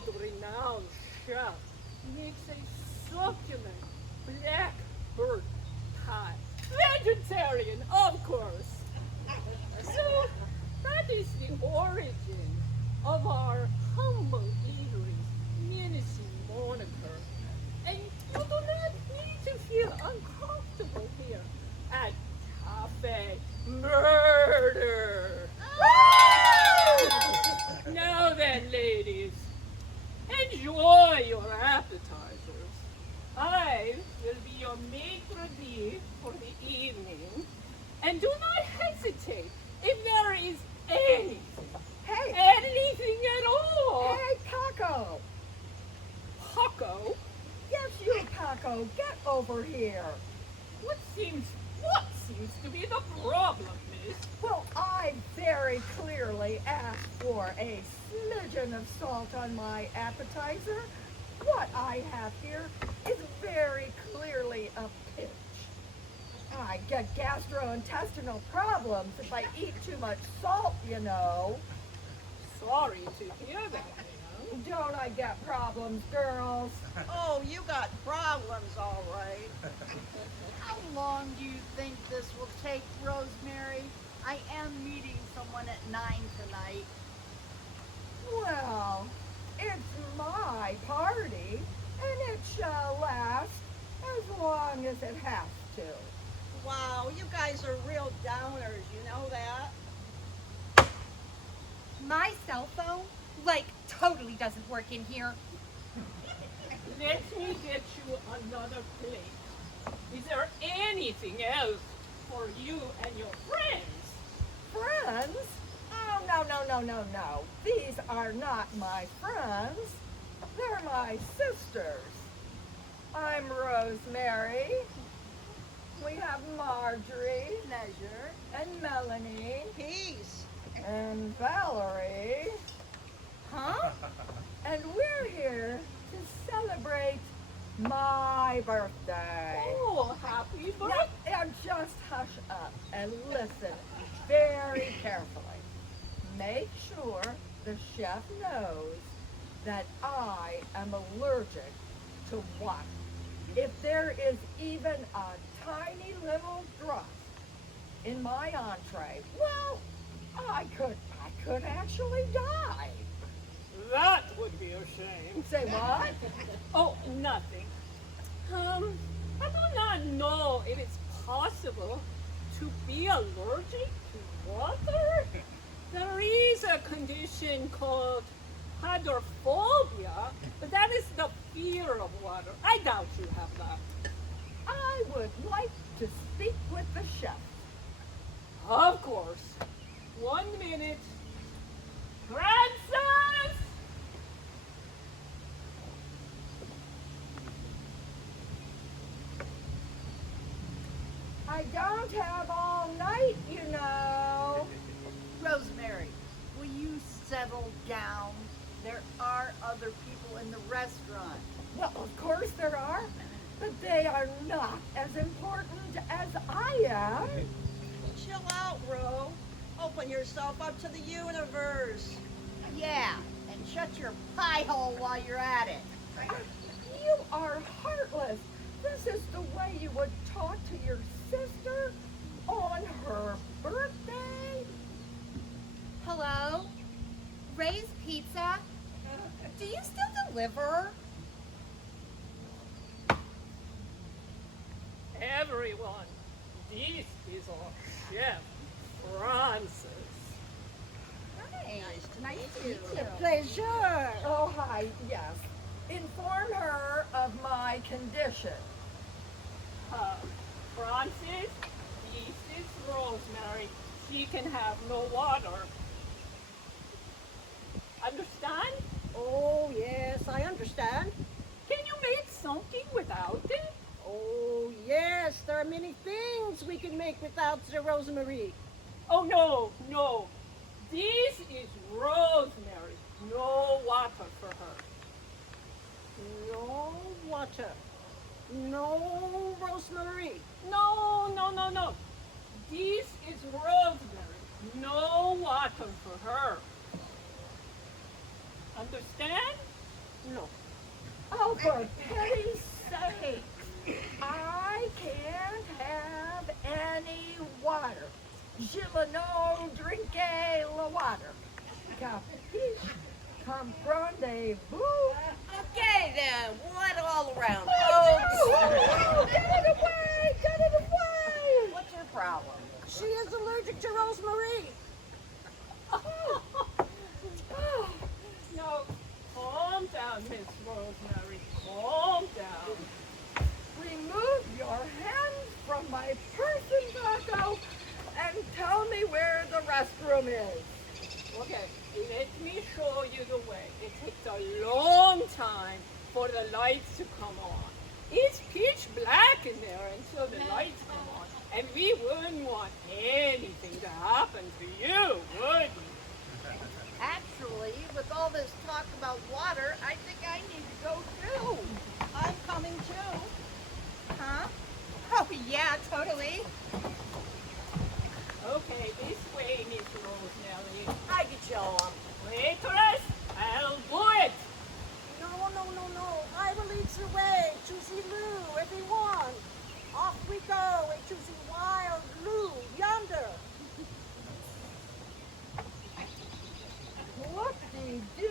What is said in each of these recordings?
world-renowned chef makes a succulent blackbird pie. Vegetarian, of course. So that is the origin of our humble eatery's menacing moniker. And you do not need to feel uncomfortable here at Cafe Murder. Now then, ladies, enjoy your appetizers. I will be your maitre d' for the evening. And do not hesitate if there is anything, anything at all. Hey, Paco. Paco? Yes, you, Paco. Get over here. What seems to be the problem, miss? Well, I very clearly asked for a smidgen of salt on my appetizer. What I have here is very clearly a pinch. I get gastrointestinal problems if I eat too much salt, you know. Sorry to hear that, ma'am. Don't I get problems, girls? Oh, you got problems, all right. How long do you think this will take, Rosemary? I am meeting someone at 9 tonight. Well, it's my party, and it shall last as long as it has to. Wow, you guys are real downers, you know that? My cell phone, totally doesn't work in here. Let me get you another plate. Is there anything else for you and your friends? Friends? Oh, no. These are not my friends. They're my sisters. I'm Rosemary. We have Marjorie. Pleasure. And Melanie. Peace. And Valerie. Huh? And we're here to celebrate my birthday. Oh, happy birthday! Now, just hush up and listen very carefully. Make sure the chef knows that I am allergic to what? If there is even a tiny little dross in my entree, well, I could actually die. That would be a shame. Say what? Oh, nothing. I do not know if it's possible to be allergic to water. There is a condition called hydrophobia, but that is the fear of water. I doubt you have that. I would like to speak with the chef. Of course. 1 minute. Francis! I don't have all night, you know. Rosemary, will you settle down? There are other people in the restaurant. Well, of course there are, but they are not as important as I am. Chill out, Ro. Open yourself up to the universe. Yeah, and shut your pie hole while you're at it. You are heartless. This is the way you would talk to your sister on her birthday? Hello? Ray's Pizza? Do you still deliver? Everyone, this is our chef, Francis. Hi. Nice to meet you. Pleasure. Oh, hi, yes. Inform her of my condition. Francis, this is Rosemary. She can have no water. Understand? Oh, yes, I understand. Can you make something without it? Oh, yes, there are many things we can make without the Rosemary. Oh, no. This is Rosemary. No water for her. No water. No Rosemary. No. This is Rosemary. No water for her. Understand? No. Oh, for pity's sake. I can't have any water. Je no drinke la water. Capiche? Comprendez-vous? Okay then, what all around, Oh, folks? get it away! Get it away! What's your problem? She is allergic to rosemary. No, calm down, Miss Rosemary. Calm down. Remove your hands from my person, Taco, and tell me where the restroom is. Okay, let me show you the way. It takes a long time for the lights to come on. It's pitch black in there until the lights come on. And we wouldn't want anything to happen to you, would we? Actually, with all this talk about water, I think I need to go too. I'm coming too. Huh? Oh, yeah, totally. Okay, this way, Miss Rosemary. I get you on. Waitress, I'll do it. No. I will lead the way to the loo, everyone. Off we go into the wild loo yonder. Whoop-de-doo.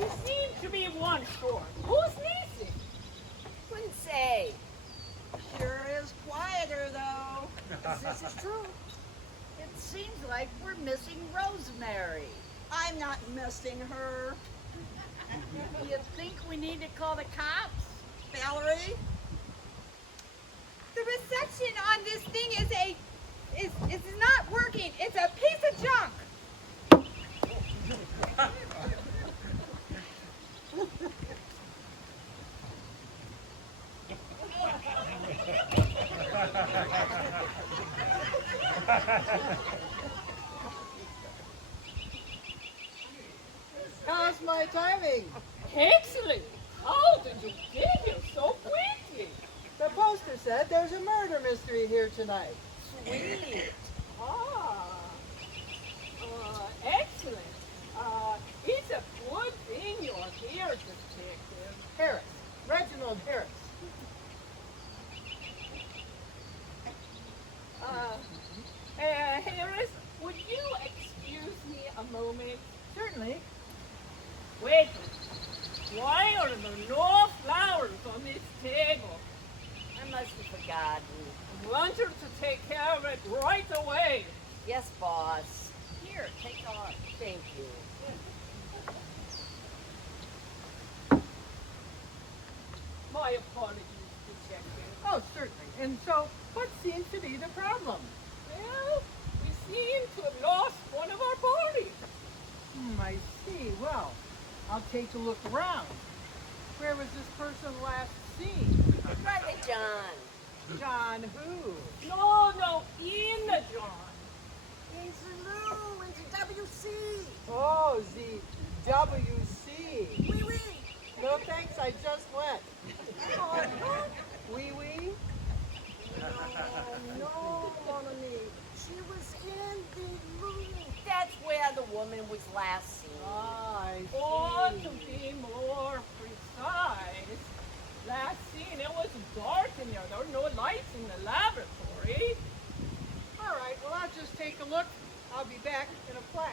You seem to be one short. Who's missing? Couldn't say. Sure is quieter though. This is true. It seems like we're missing Rosemary. I'm not missing her. You think we need to call the cops? Valerie? The reception on this thing is not working. It's a piece of junk. How's my timing? Excellent. How did you get here so quickly? The poster said there's a murder mystery here tonight. Sweet. Excellent. It's a good thing you're here, Detective. Harris. Reginald Harris. Harris, would you excuse me a moment? Certainly. Wait. Why are there no flowers on this table? I must have forgotten. I want you to take care of it right away. Yes, boss. Here, take on. Thank you. My apologies, Detective. Oh, certainly. And so, what seems to be the problem? Well, we seem to have lost one of our parties. I see. Well, I'll take a look around. Where was this person last seen? Private John. John who? No, in the John. In the loo, in the WC. Oh, the WC. Wee wee. No thanks, I just went. Wee wee? No, mon ami. She was in the loo. That's where the woman was last seen. I Or to see. be more precise, last seen it was dark in there. There were no lights in the laboratory. All right, well, I'll just take a look. I'll be back in a flash.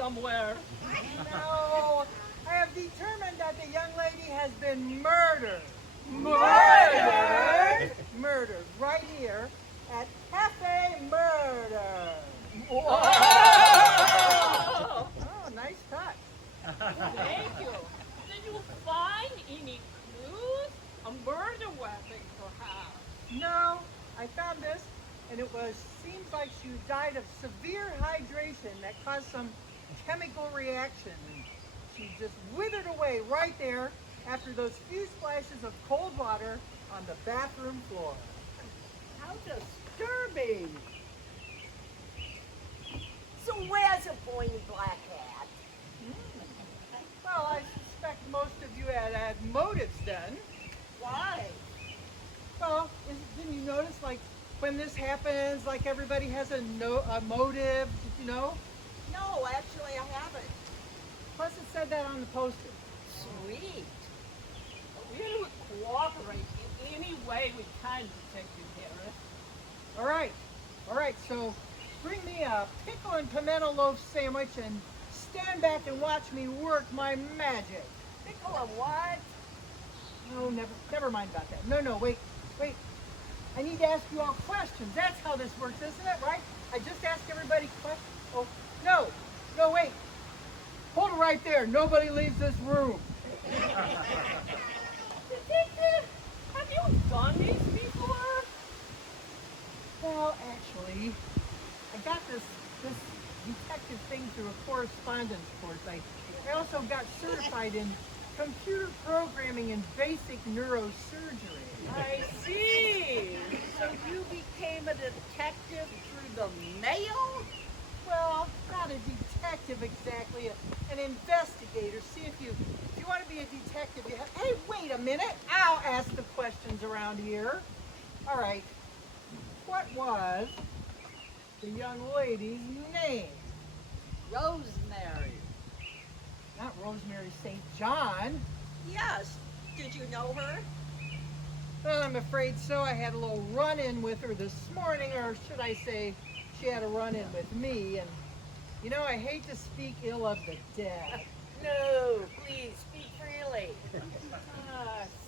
somewhere. No, I have determined that the young lady has been murdered. Murdered? Murdered right here at Cafe Murder. Whoa! Oh, nice touch. Thank you. Did you find any clues? A murder weapon, perhaps? No, I found this, and seems like she died of severe hydration that caused some chemical reaction. And she just withered away right there after those few splashes of cold water on the bathroom floor. How disturbing. So where's a pointy black hat? Well, I suspect most of you had motives then. Why? Well, didn't you notice, like, when this happens, like, everybody has a motive, did you know? No, actually I haven't. Plus it said that on the poster. Sweet. We would cooperate in any way we can, Detective Harris. All right, so bring me a pickle and pimento loaf sandwich and stand back and watch me work my magic. Pickle of what? Oh, never mind about that. No, wait. I need to ask you all questions. That's how this works, isn't it, right? I just ask everybody questions. Oh, no, wait. Hold it right there. Nobody leaves this room. Detective, have you done this before? Well, actually, I got this detective thing through a correspondence course. I also got certified in computer programming and basic neurosurgery. I see. So you became a detective through the mail? Well, not a detective exactly, an investigator. See, if you want to be a detective, you have... Hey, wait a minute. I'll ask the questions around here. All right. What was the young lady's name? Rosemary. Not Rosemary St. John. Yes. Did you know her? Well, I'm afraid so. I had a little run-in with her this morning, or should I say, she had a run-in with me, and you know, I hate to speak ill of the dead. No, please speak freely.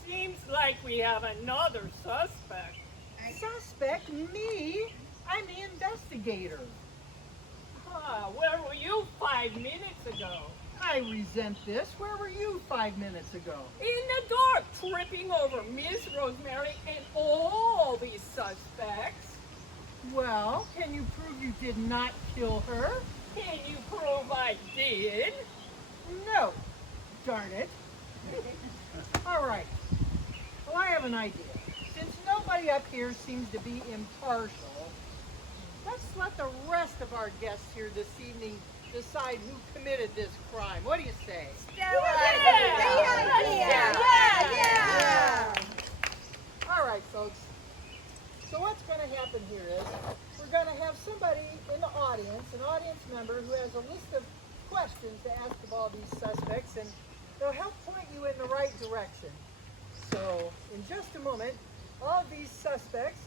Seems like we have another suspect. Suspect? Me? I'm the investigator. Where were you 5 minutes ago? I resent this. Where were you 5 minutes ago? In the dark, tripping over Miss Rosemary and all these suspects. Well, can you prove you did not kill her? Can you prove I did? No. Darn it. All right. Well, I have an idea. Since nobody up here seems to be impartial, let's let the rest of our guests here this evening decide who committed this crime. What do you say? Yeah. All right, folks. So what's going to happen here is we're going to have somebody in the audience, an audience member who has a list of questions to ask of all these suspects, and they'll help point you in the right direction. So in just a moment, all of these suspects,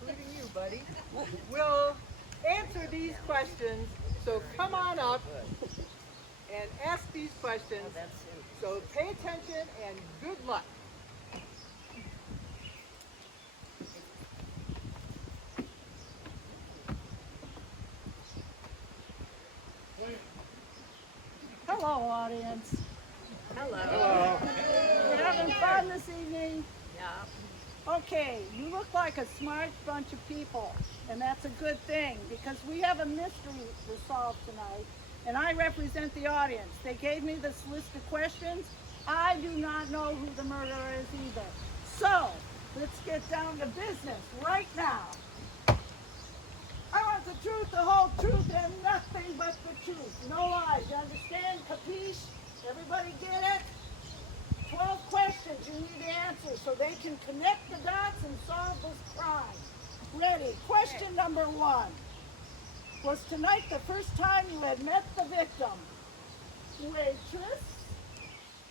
including you, buddy, will answer these questions. So come on up and ask these questions. So pay attention and good luck. Hello, audience. Hello. You're having fun this evening? Yeah. Okay, you look like a smart bunch of people, and that's a good thing because we have a mystery to solve tonight, and I represent the audience. They gave me this list of questions. I do not know who the murderer is either. So, let's get down to business right now. I want the truth, the whole truth, and nothing but the truth. No lies, you understand? Capiche? Everybody get it? 12 questions you need to answer so they can connect the dots and solve this crime. Ready? Question number 1. Was tonight the first time you had met the victim? Waitress?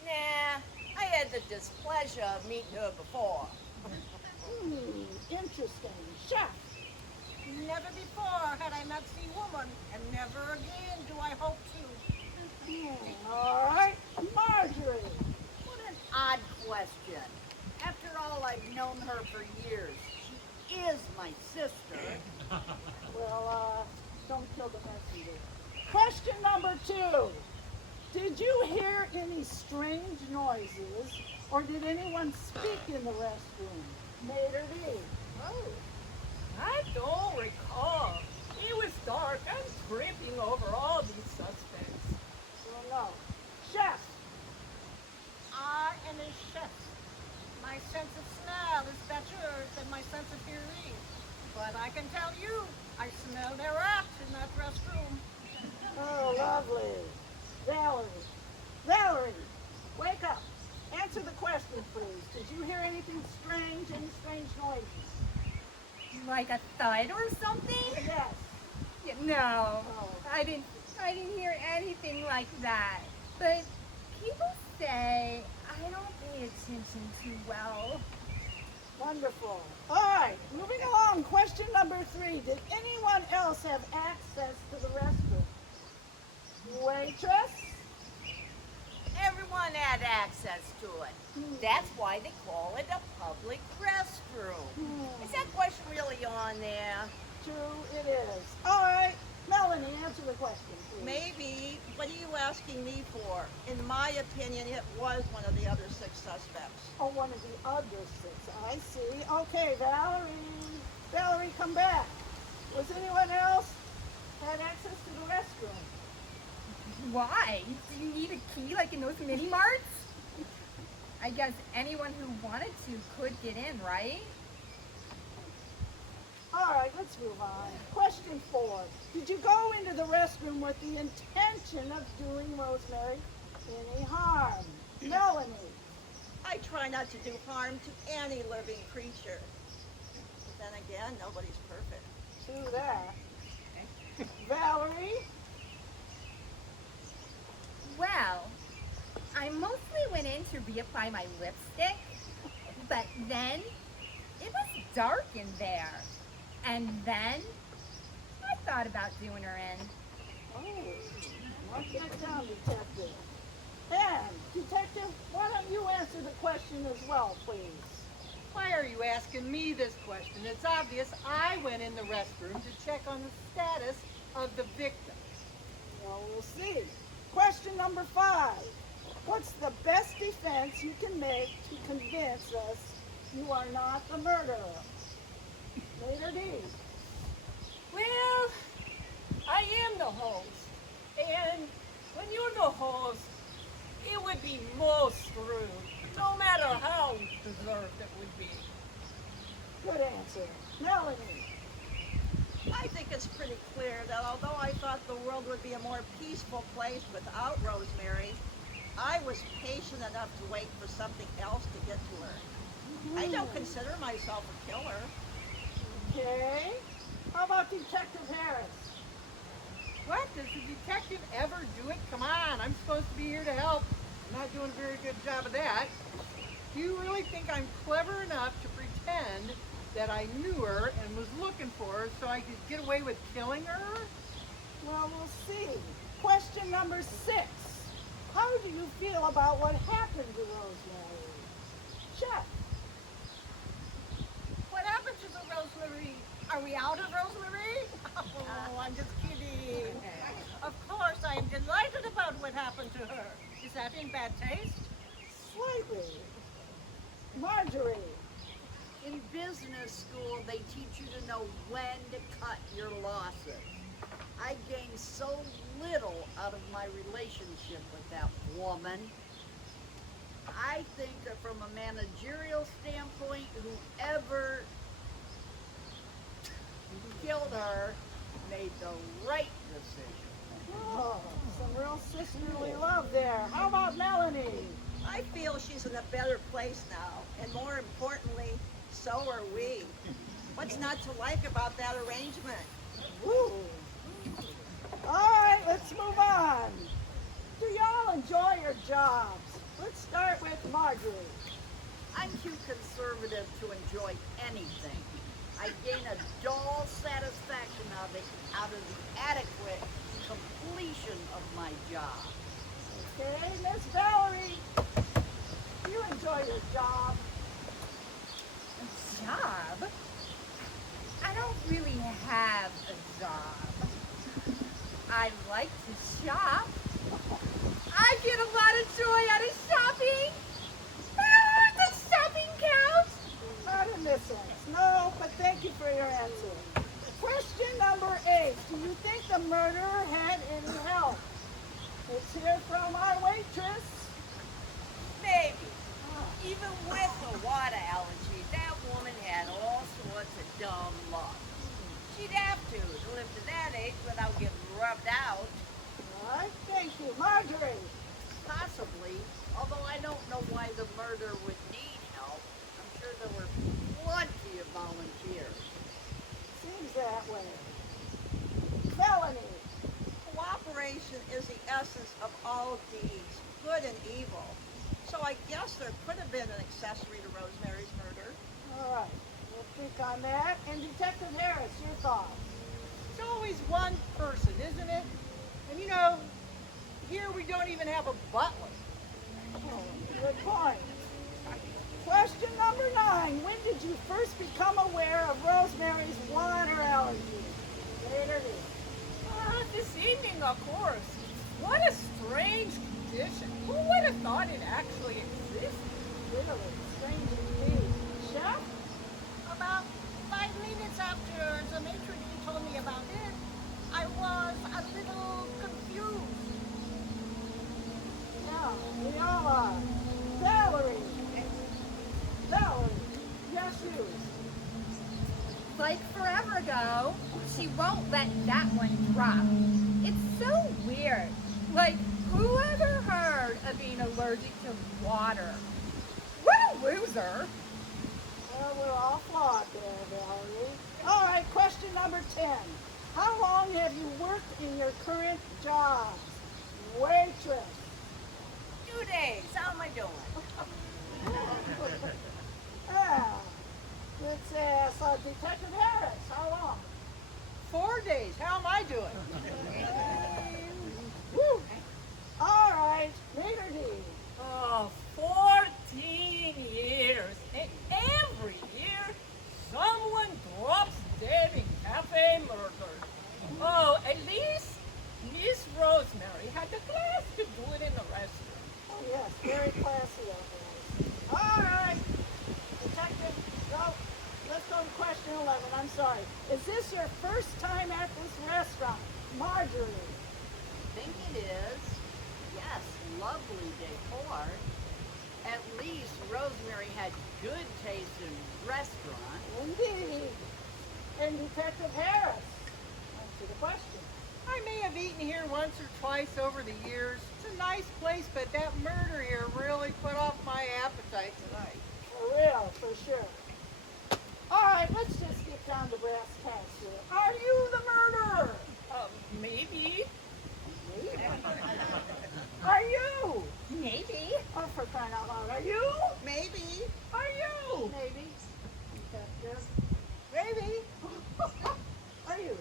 Nah, I had the displeasure of meeting her before. Interesting. Chef? No, Never before had I met sea woman, and never again do I hope to. All right, Marjorie. What an odd question. After all, I've known her for years. She is my sister. Well, don't kill the messenger. Question number 2. Did you hear any strange noises, or did anyone speak in the restroom? Mater D. Oh, I don't recall. It was dark and tripping over all these suspects. Well, no. Chef. I am a chef. My sense of smell is better than my sense of hearing. But I can tell you, I smell their rats in that restroom. Oh, lovely. Valerie. Valerie, wake up. Answer the question, please. Did you hear anything strange, any strange noises? Like a thud or something? Yes. Yeah, no, Oh. I didn't hear anything like that. But people say I don't pay attention too well. Wonderful. All right, moving along. Question number 3. Did anyone else have access to the restroom? Waitress? Everyone had access to it. That's why they call it a public restroom. Is that question really on there? True, it is. All right, Melanie, answer the question, please. Maybe, what are you asking me for? In my opinion, it was one of the other 6 suspects. Oh, one of the other 6. I see. Okay, Valerie. Valerie, come back. Was anyone else had access to the restroom? Why? Do you need a key like in those mini marts? I guess anyone who wanted to could get in, right? All right, let's move on. Question 4. Did you go into the restroom with the intention of doing Rosemary any harm? Melanie. I try not to do harm to any living creature. But then again, nobody's perfect. True that. Valerie. Well, I mostly went in to reapply my lipstick, but then it was dark in there. And then I thought about doing her in. Oh, mark that down, Detective. And, Detective, why don't you answer the question as well, please? Why are you asking me this question? It's obvious I went in the restroom to check on the status of the victim. Well, we'll see. Question number 5. What's the best defense you can make to convince us you are not the murderer? Mater D. Well, I am the host. And when you're the host, it would be most rude, no matter how deserved it would be. Good answer. Melanie. I think it's pretty clear that although I thought the world would be a more peaceful place without Rosemary, I was patient enough to wait for something else to get to her. I don't consider myself a killer. Okay. How about Detective Harris? What? Does the detective ever do it? Come on, I'm supposed to be here to help. I'm not doing a very good job of that. Do you really think I'm clever enough to pretend that I knew her and was looking for her so I could get away with killing her? Well, we'll see. Question number 6. How do you feel about what happened to Rosemary? Chef. What happened to the Rosemary? Are we out of Rosemary? Oh, I'm just kidding. Of course, I am delighted about what happened to her. Is that in bad taste? Slightly. Marjorie. In business school, they teach you to know when to cut your losses. I gained so little out of my relationship with that woman. I think that from a managerial standpoint, whoever killed her made the right decision. Oh, some real sisterly love there. How about Melanie? I feel she's in a better place now, and more importantly, so are we. What's not to like about that arrangement? Woo. All right, let's move on. Do y'all enjoy your jobs? Let's start with Marjorie. I'm too conservative to enjoy anything. I I gain a dull satisfaction out of the adequate completion of my job. Okay, Miss Valerie, you enjoy your job. Job? I don't really have a job. I like to shop. I get a lot of joy out of shopping. Does shopping count? Not in this sense. No, but thank you for your answer. Question number 8. Do you think the murderer had any help? Let's hear from our waitress. Maybe. Even with the water allergy, that woman had all sorts of dumb luck. She'd have to live to that age without getting rubbed out. All right, thank you. Marjorie. Possibly, although I don't know why the murderer would need help. I'm sure there were plenty of volunteers. Seems that way. Melanie. Cooperation is the essence of all deeds, good and evil. So I guess there could have been an accessory to Rosemary's murder. All right, we'll think on that. And Detective Harris, your thoughts? It's always one person, isn't it? And you know, here we don't even have a butler. Oh, good point. Question number 9. When did you first become aware of Rosemary's water allergy? Later. This evening, of course. What a strange condition. Who would have thought it actually existed? Really strange indeed. Chef? About 5 minutes after the matron told me about it, I was a little confused. Yeah, we all are. Valerie. Valerie. Yes, you. Like forever ago, she won't let that one drop. It's so weird. Like, who ever heard of being allergic to water? What a loser. Well, we're all flawed there, Valerie. All right, question number 10. How long have you worked in your current jobs? Waitress. 2 days. How am I doing? Yeah. Let's ask Detective Harris. How long? 4 days. How am I doing? Woo. All right, Mater D. Oh, 14 years. And every year, someone drops dead in cafe murder. Oh, at least Miss Rosemary had the class to do it in the restaurant. Oh, yes, very classy of her. All right, Detective, go. Let's go to question 11. I'm sorry. Is this your first time at this restaurant? Marjorie. I think it is. Yes, lovely decor. At least Rosemary had good taste in restaurants. Indeed. And Detective Harris. Answer the question. I may have eaten here once or twice over the years. It's a nice place, but that murder here really put off my appetite tonight. For real, for sure. All right, let's just get down to brass tacks here. Are you the murderer? Maybe. Are you? Maybe. Oh, for crying out loud. Are you? Maybe. Are you? Maybe. Detective. Maybe. Are you?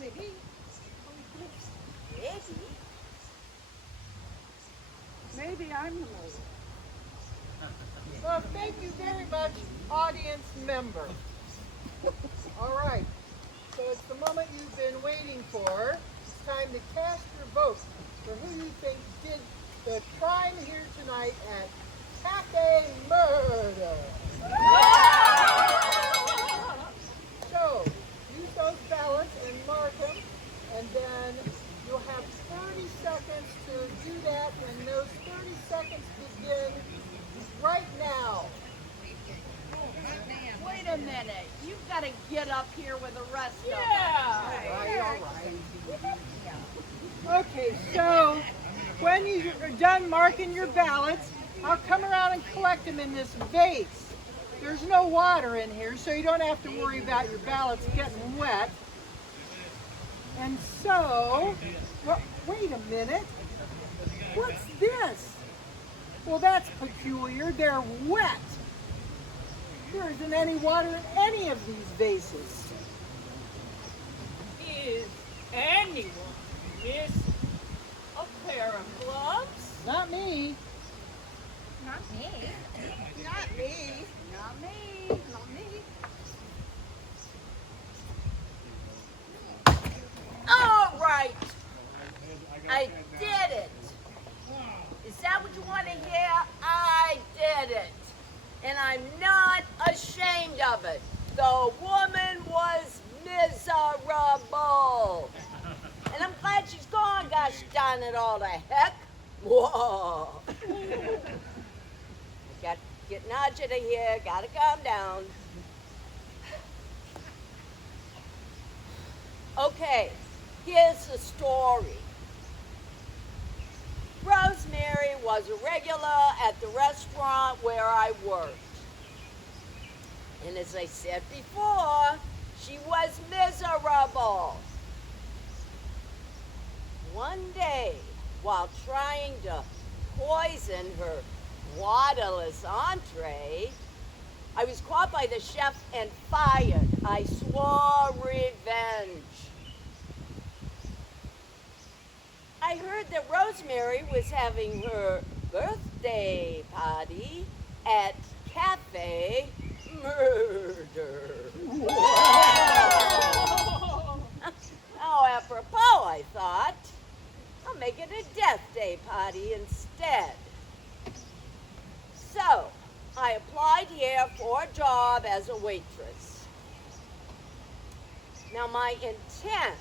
Maybe. Maybe. Maybe I'm the murderer. Well, thank you very much, audience member. All right, so it's the moment you've been waiting for. It's time to cast your vote for who you think did the crime here tonight at Cafe Murder. So, use those ballots and mark them, and then you'll have 30 seconds to do that, and those 30 seconds begin right now. Wait a minute. You've got to get up here with the rest of us. Yeah. All right. Okay, so when you're done marking your ballots, I'll come around and collect them in this vase. There's no water in here, so you don't have to worry about your ballots getting wet. And so, well, wait a minute. What's this? Well, that's peculiar. They're wet. There isn't any water in any of these vases. Is anyone missing a pair of gloves? Not me. Not me. Not me. Not me. Not me. All right. I did it. Is that what you want to hear? I did it. And I'm not ashamed of it. The woman was miserable. And I'm glad she's gone, gosh darn it all to heck. Whoa. Got to get Najee here, gotta calm down. Okay, here's the story. Rosemary was a regular at the restaurant where I worked. And as I said before, she was miserable. One day, while trying to poison her waterless entree, I was caught by the chef and fired. I swore revenge. I heard that Rosemary was having her birthday party at Cafe Murder. Oh, apropos, I thought, I'll make it a death day party instead. So, I applied here for a job as a waitress. Now, my intent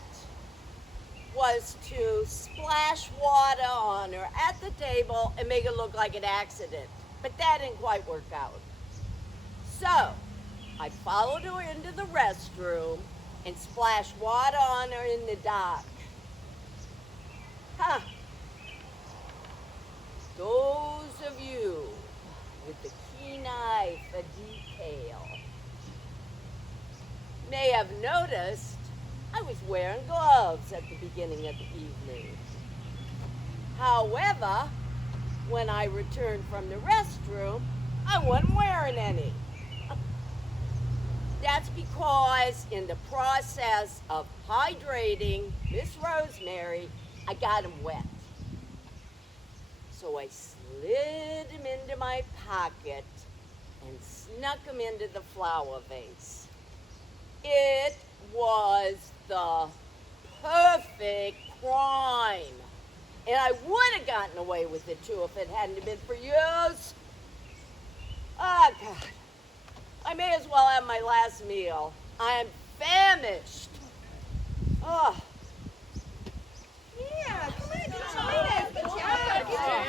was to splash water on her at the table and make it look like an accident. But that didn't quite work out. So, I followed her into the restroom and splashed water on her in the dark. Huh. Those of you with the keen eye for detail may have noticed I was wearing gloves at the beginning of the evening. However, when I returned from the restroom, I wasn't wearing any. That's because in the process of hydrating Miss Rosemary, I got them wet. So I slid them into my pocket and snuck them into the flower vase. It was the perfect crime. And I would have gotten away with it too if it hadn't been for yous. Oh, God. I may as well have my last meal. I am famished. Oh. Yeah, come on, join us. Good job. Good job.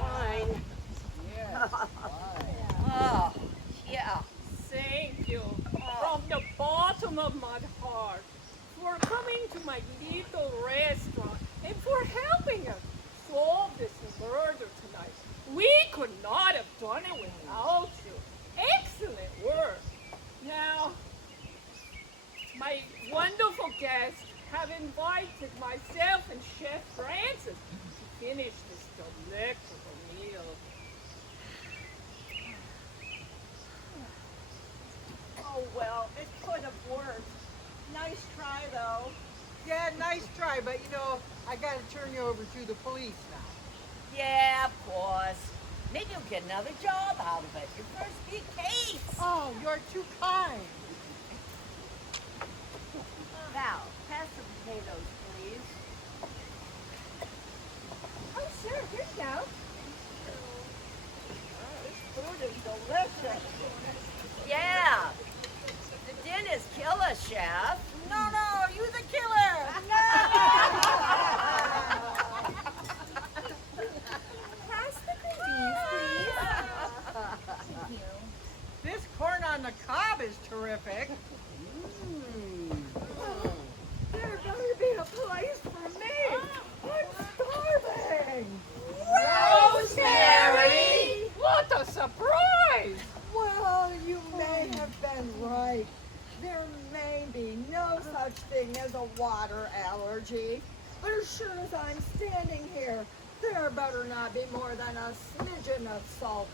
Wine. Oh, yeah. Thank you from the bottom of my heart for coming to my little restaurant and for helping us solve this murder tonight. We could not have done it without you. Excellent work. Now, my wonderful guests have invited myself and Chef Francis to finish this delectable meal. Oh, well, it could have worked. Nice try, though. Yeah, nice try, but you know, I gotta turn you over to the police now. Yeah, of course. Maybe you'll get another job out of it. Your first big case. Oh, you're too kind. Val, pass the potatoes, please. Oh, sure. Here you go. This food is delicious. Yeah. The dentist killer, Chef. No, you the killer. Pass the green beans, please. Thank you. This corn on the cob is terrific. There better be a place for me. I'm starving. Rosemary! What a surprise! Well, you may have been right. There may be no such thing as a water allergy. But as sure as I'm standing here, there better not be more than a smidgen of salt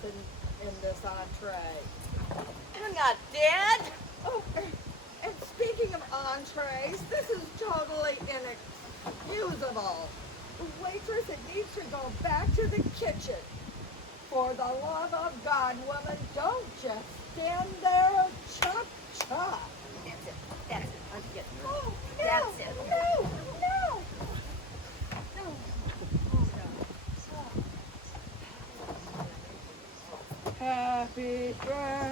in this entree. You're not dead. Oh, and speaking of entrees, this is totally inexcusable. Waitress, it needs to go back to the kitchen. For the love of God, woman, don't just stand there and chop, chop. That's it. That's it. I'm getting it. Oh, no, That's it. no, no. Happy birthday